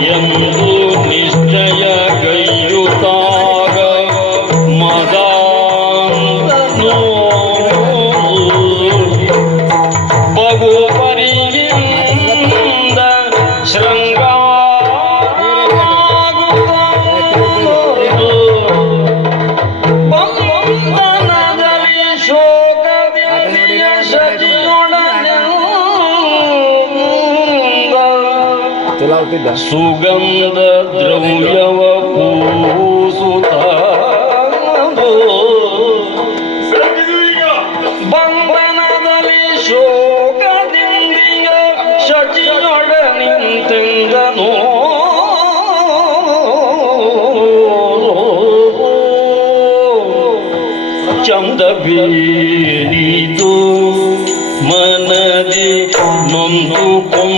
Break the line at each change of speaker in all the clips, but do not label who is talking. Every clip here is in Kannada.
yam ಸತಿಯೊಡನೆ ಸುಗಂಧ ದ್ರವ್ಯವ ಪೂಸುತ ಬಂಧನದಲ್ಲಿ ಶೋಕದಿಂದಿಯ ಶಚಿಯೊಡ ನಿಂತೆಂದನು? ಚಂದ ಬೀರಿತು ಮನದಿ ನೊಂದು ಕೊಂಬುದು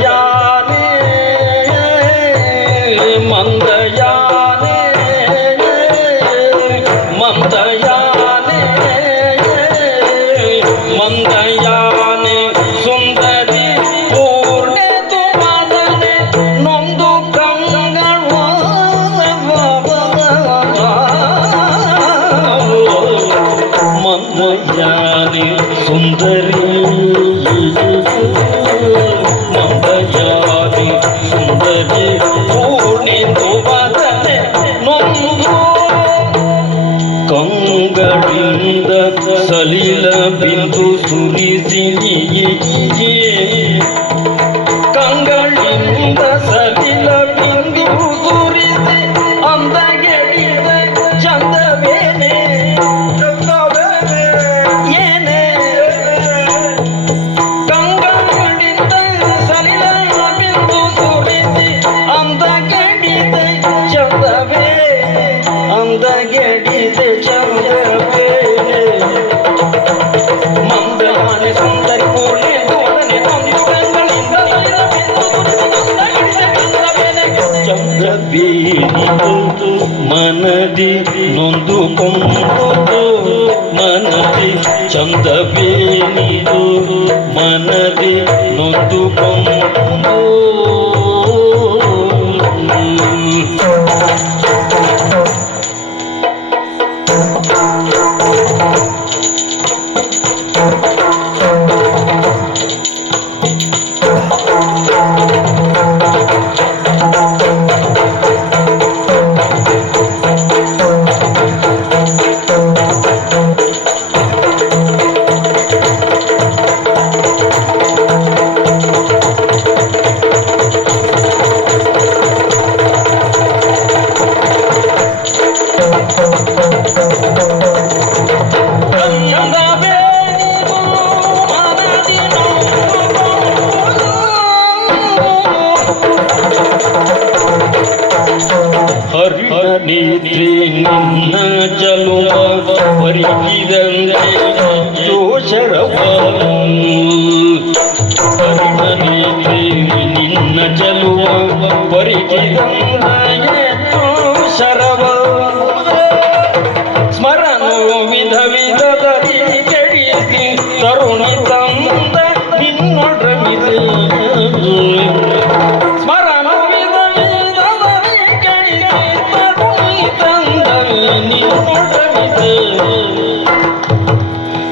ಮಂದಯಾನೆ ಸುಂದರಿ ಮಂದಯಾನೆ ಸುಂದರಿ ಪೂರ್ಣೆ ತುಮದನೆ ನೊಂದು ಕಂಗಳಿಂದ ಸಲಿಲ ಬಿಂದು ಸುರಿಸಿ ಮನದಿ ನೊಂದು ಕೊಂಬುದು ಮನದಿ ಚಂದ ಬೀರಿದು ಹರಿಣಿದ್ರಿ ನಿನ್ನ ಚಲುವ ಪರಿಗಿದಂತೆ ದೋಷರವ ಹರಿಣಿದ್ರಿ ನಿನ್ನ ಚಲುವ ಪರಿಗಿದಂತೆ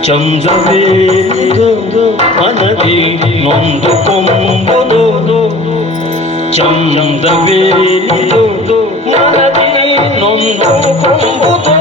ಚಂದವೇನಿದು ಮನದಿ ನೊಂದು ಕೊಂಬುದು ಚಂದವೇನಿದು ಮನದಿ ನೊಂದು ಕೊಂಬುದು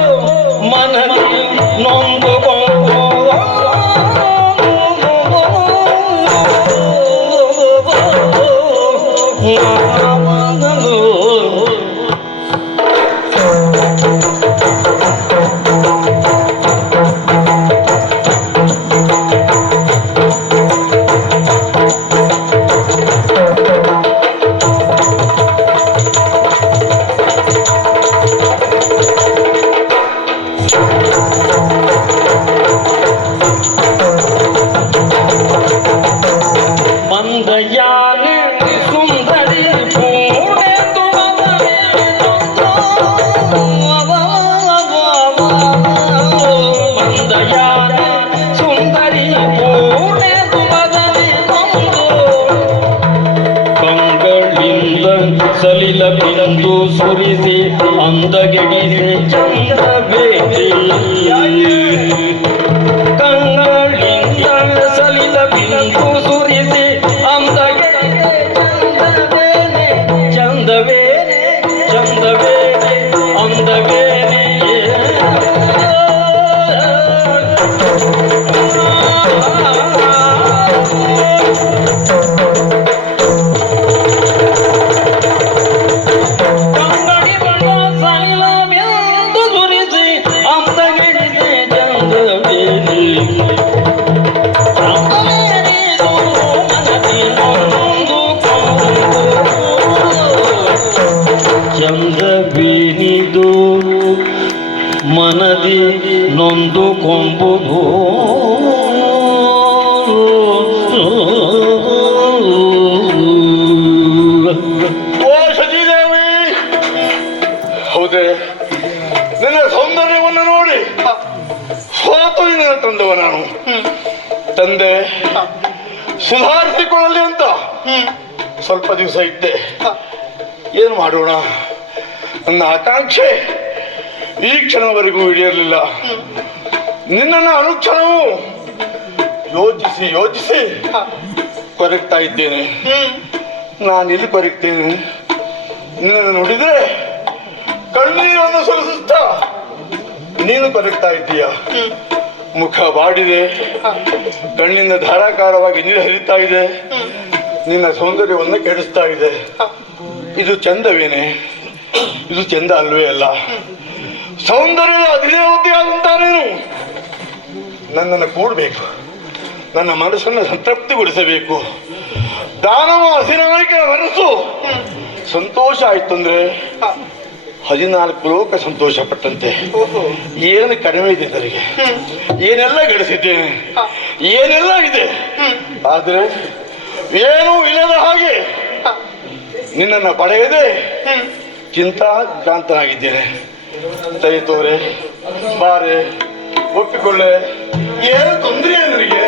ಹೌದೇ? ನಿನ್ನ ಸೌಂದರ್ಯವನ್ನು ನೋಡಿ ಸ್ವಾತಂತ್ರ್ಯ ತಂದವ ನಾನು. ತಂದೆ, ಸುಧಾರಿಸಿಕೊಳ್ಳಲಿ ಅಂತ ಸ್ವಲ್ಪ ದಿವಸ ಇದ್ದೆ. ಏನು ಮಾಡೋಣ? ನನ್ನ ಆಕಾಂಕ್ಷೆ ಈ ಕ್ಷಣವರೆಗೂ ಹಿಡಿಯಲಿಲ್ಲ ನಿನ್ನನ್ನು ಅನುಕ್ಷಣವು ಯೋಚಿಸಿ ಯೋಚಿಸಿ ಕೊರಗ್ತಾ ಇದ್ದೇನೆ. ನಾನು ಇಲ್ಲಿ ಕೊರಗ್ತೇನೆ. ನಿನ್ನನ್ನು ನೋಡಿದ್ರೆ ಕಣ್ಣೀರನ್ನು ಸುರಿಸುತ್ತಾ ನೀನು ಬದುಕ್ತಾ ಇದ್ದೀಯ? ಮುಖ ಬಾಡಿದೆ. ಕಣ್ಣಿಂದ ಧಾರಾಕಾರವಾಗಿ ನೀರು ಹರಿತಾ ಇದೆ. ನಿನ್ನ ಸೌಂದರ್ಯವನ್ನು ಕೆಡಿಸ್ತಾ ಇದೆ. ಇದು ಚಂದವೇನೆ. ಇದು ಚಂದ ಅಲ್ವೇ ಅಲ್ಲ. ಸೌಂದರ್ಯದ ಅಧಿದೇವತೆ ಆದಂತ ನೀನು. ನನ್ನನ್ನು ಕೂಡಬೇಕು. ನನ್ನ ಮನಸ್ಸನ್ನು ಸಂತೃಪ್ತಿಗೊಳಿಸಬೇಕು. ದಾನವ ಹಸಿನಾಯಕನ ಮನಸ್ಸು ಸಂತೋಷ ಆಯ್ತು ಅಂದ್ರೆ ಹದಿನಾಲ್ಕು ಲೋಕ ಸಂತೋಷ ಪಟ್ಟಂತೆ ಏನು ಕಡಿಮೆ ಇದೆ ನನಗೆ ಏನೆಲ್ಲ ಗಳಿಸಿದ್ದೇನೆ? ಏನೆಲ್ಲ ಇದೆ? ಆದ್ರೆ ಏನೂ ಇಲ್ಲದ ಹಾಗೆ ನಿನ್ನನ್ನು ಪಡೆಯದೆ ಚಿಂತಾಕ್ರಾಂತನಾಗಿದ್ದೇನೆ. ದಯ ತೋರೆ ಬಾರೆ ಒಪ್ಪಿಕೊಳ್ಳೆ. ಏನು ತೊಂದರೆ ನನಗೆ?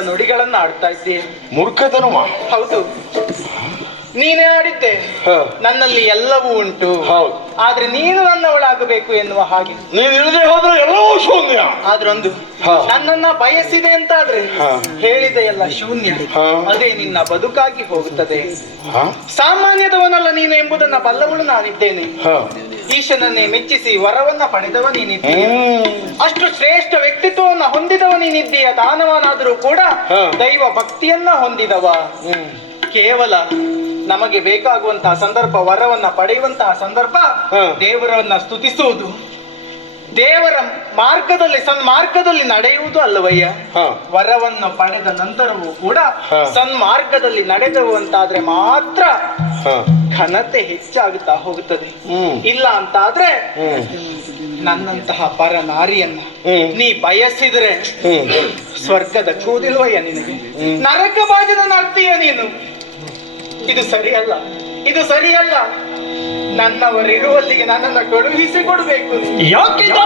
ನುಡಿಗಳನ್ನ ಆಡ್ತಾ ಇದ್ದೀಯ?
ಮೂರ್ಖತನು
ಹೌದು. ನೀನೇ ಆಡಿದ್ದೆ.
ಹಾ.
ನನ್ನಲ್ಲಿ ಎಲ್ಲವೂ ಉಂಟು.
ಹೌದು.
ಆದ್ರೆ ನೀನು ನನ್ನವಳಾಗಬೇಕು ಎನ್ನುವ ಹಾಗೆ.
ನೀನು ಇಲ್ಲದೆ ಹೋದ್ರೆ ಎಲ್ಲವೂ ಶೂನ್ಯ.
ಆದ್ರೊಂದು. ನನ್ನನ್ನ ಬಯಸಿದೆ ಅಂತಾದ್ರೆ. ಹೇಳಿದ ಎಲ್ಲ ಶೂನ್ಯ. ಅದೇ ನಿನ್ನ ಬದುಕಾಗಿ ಹೋಗುತ್ತದೆ. ಸಾಮಾನ್ಯದವನಲ್ಲ ನೀನು ಎಂಬುದನ್ನ ಬಲ್ಲವಳು ನಾನಿದ್ದೇನೆ. ಈಶನನ್ನೇ ಮೆಚ್ಚಿಸಿ ವರವನ್ನ ಪಡೆದವ ನೀನಿದ್ದೀಯ. ಅಷ್ಟು ಶ್ರೇಷ್ಠ ವ್ಯಕ್ತಿತ್ವವನ್ನ ಹೊಂದಿದವ ನೀನಿದ್ದೀಯ. ದಾನವನಾದರೂ ಕೂಡ ದೈವ ಭಕ್ತಿಯನ್ನ ಹೊಂದಿದವ. ಕೇವಲ ನಮಗೆ ಬೇಕಾಗುವಂತಹ ಸಂದರ್ಭ ವರವನ್ನ ಪಡೆಯುವಂತಹ ಸಂದರ್ಭ. ದೇವರನ್ನ ಸ್ತುತಿಸುವುದು. ದೇವರ ಮಾರ್ಗದಲ್ಲಿ ಸನ್ಮಾರ್ಗದಲ್ಲಿ ನಡೆಯುವುದು ಅಲ್ಲವಯ್ಯ? ವರವನ್ನ ಪಡೆದ ನಂತರವೂ ಕೂಡ. ಸನ್ಮಾರ್ಗದಲ್ಲಿ ನಡೆದವು ಅಂತಾದ್ರೆ ಮಾತ್ರ. ಘನತೆ ಹೆಚ್ಚಾಗುತ್ತಾ ಹೋಗುತ್ತದೆ. ಇಲ್ಲ ಅಂತಾದ್ರೆ
ಆದ್ರೆ
ನನ್ನಂತಹ ಪರ ನಾರಿಯನ್ನ ನೀ ಬಯಸಿದ್ರೆ ಸ್ವರ್ಗದ ಕೂದಿಲ್ವಯ್ಯ ನಿನಗೆ. ನರಕ ಬಾಜನ ನಡ್ತೀಯ ನೀನು? ಇದು ಸರಿಯಲ್ಲ. ಇದು ಸರಿಯಲ್ಲ. ನನ್ನವರಿರುವಲ್ಲಿಗೆ ನನ್ನನ್ನು ಕಳುಹಿಸಿ ಕೊಡಬೇಕು
ಯಾಕಿದ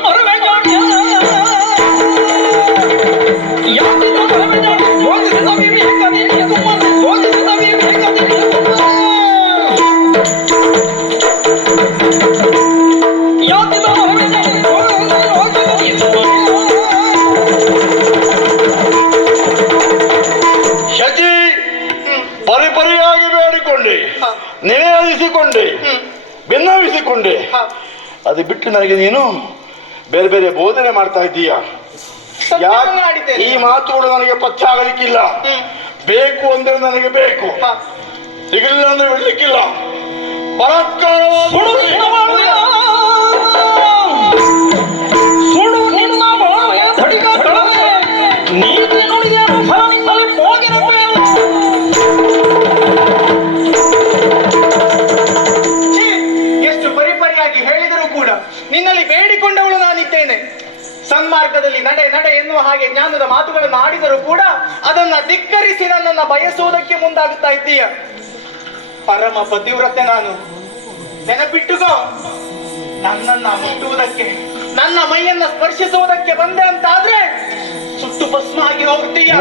ಅದು ಬಿಟ್ಟು ನನಗೆ ನೀನು ಬೇರೆ ಬೇರೆ ಬೋಧನೆ ಮಾಡ್ತಾ ಇದ್ದೀಯ. ಈ ಮಾತುಗಳು ನನಗೆ ಪಥ್ಯ
ಆಗಲಿಕ್ಕಿಲ್ಲ.
ಬೇಕು ಅಂದ್ರೆ ನನಗೆ ಬೇಕು. ಸಿಗಲಿಲ್ಲ ಅಂದ್ರೆ ಬಿಡ್ಲಿಕ್ಕಿಲ್ಲ
ಸುಡು
ನೀ
ನಿನ್ನ ನೀತಿ ಫಲ ನಿನ್ನಲ್ಲಿ
ಬೇಡಿಕೊಂಡವಳು ನಾನಿದ್ದೇನೆ. ಸನ್ಮಾರ್ಗದಲ್ಲಿ ನಡೆ ನಡೆ ಎನ್ನುವ ಹಾಗೆ ಜ್ಞಾನದ ಮಾತುಗಳನ್ನು ಆಡಿದರೂ ಕೂಡ ಅದನ್ನ ಧಿಕ್ಕರಿಸಿ ನನ್ನನ್ನ ಬಯಸುವುದಕ್ಕೆ ಮುಂದಾಗುತ್ತಾ ಇದ್ದೀಯ. ಪರಮ ಪತಿವ್ರತೆ ನಾನು. ನೆನಪಿಟ್ಟುಕೋ, ನನ್ನನ್ನ ಮುಟ್ಟುವುದಕ್ಕೆ, ನನ್ನ ಮೈಯನ್ನ ಸ್ಪರ್ಶಿಸುವುದಕ್ಕೆ ಬಂದೆ ಅಂತಾದ್ರೆ ಸುಟ್ಟು ಭಸ್ಮ ಆಗಿ ಹೋಗ್ತೀಯ.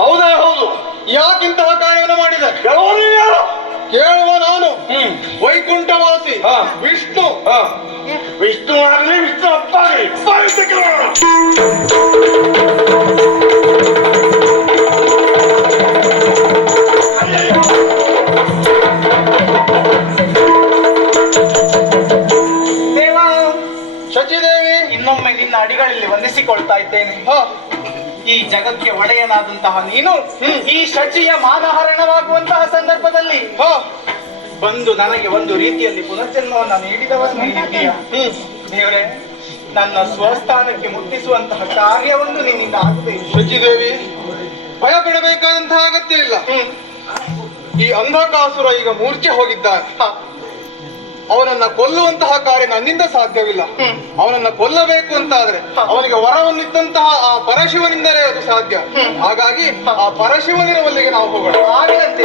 ಹೌದೇ ಹೌದು.
ಯಾಕಿಂತಹ ಕಾರ್ಯವನ್ನು ಮಾಡಿದ? ಕೇಳುವ ನಾನು. ವೈಕುಂಠವಾಸಿ.
ಹಾ.
ವಿಷ್ಣು.
ಹಾ. ವಿಷ್ಣು ಆಗಲಿ ವಿಷ್ಣು ಅಪ್ಪ ಆಗಲಿ ಅಪ್ಪ ಅಂತ ಕೇಳೋಣ
ದೇವ
ಶಚಿದೇವಿ.
ಇನ್ನೊಮ್ಮೆ ನಿನ್ನ ಅಡಿಗಳಲ್ಲಿ ವಂದಿಸಿಕೊಳ್ತಾ ಇದ್ದೇನೆ.
ಹ.
ಈ ಜಗಕ್ಕೆ ಒಡೆಯನಾದಂತಹ ನೀನು ಈ ಶಚಿಯ ಮಾನಹರಣವಾಗುವಂತಹ ಸಂದರ್ಭದಲ್ಲಿ ಬಂದು ನನಗೆ ಒಂದು ರೀತಿಯಲ್ಲಿ ಪುನರ್ಜನ್ಮವನ್ನು ನೀಡಿದವನು ದೇವರೇ ನನ್ನ ಸ್ವಸ್ಥಾನಕ್ಕೆ ಮುಟ್ಟಿಸುವಂತಹ ಕಾರ್ಯವೊಂದು ನಿನ್ನಿಂದ ಆಗಬೇಕು
ಶಚಿದೇವಿ ಭಯ ಬಿಡಬೇಕಾದಂತಹ ಅಗತ್ಯ ಇಲ್ಲ. ಈ ಅಂಧಕಾಸುರ ಈಗ ಮೂರ್ಛೆ ಹೋಗಿದ್ದಾನೆ
ಹ.
ಅವನನ್ನ ಕೊಲ್ಲುವಂತಹ ಕಾರ್ಯ ನನ್ನಿಂದ ಸಾಧ್ಯವಿಲ್ಲ. ಅವನನ್ನ ಕೊಲ್ಲಬೇಕು ಅಂತಾದ್ರೆ ಅವನಿಗೆ ವರವನ್ನಿದ್ದಂತಹ ಆ ಪರಶಿವನಿಂದಲೇ ಅದು ಸಾಧ್ಯ. ಹಾಗಾಗಿ ಆ ಪರಶಿವನಿನ ಮಲ್ಲಿಗೆ ನಾವು ಹೋಗೋಣ.
ಆಗಲಂತೆ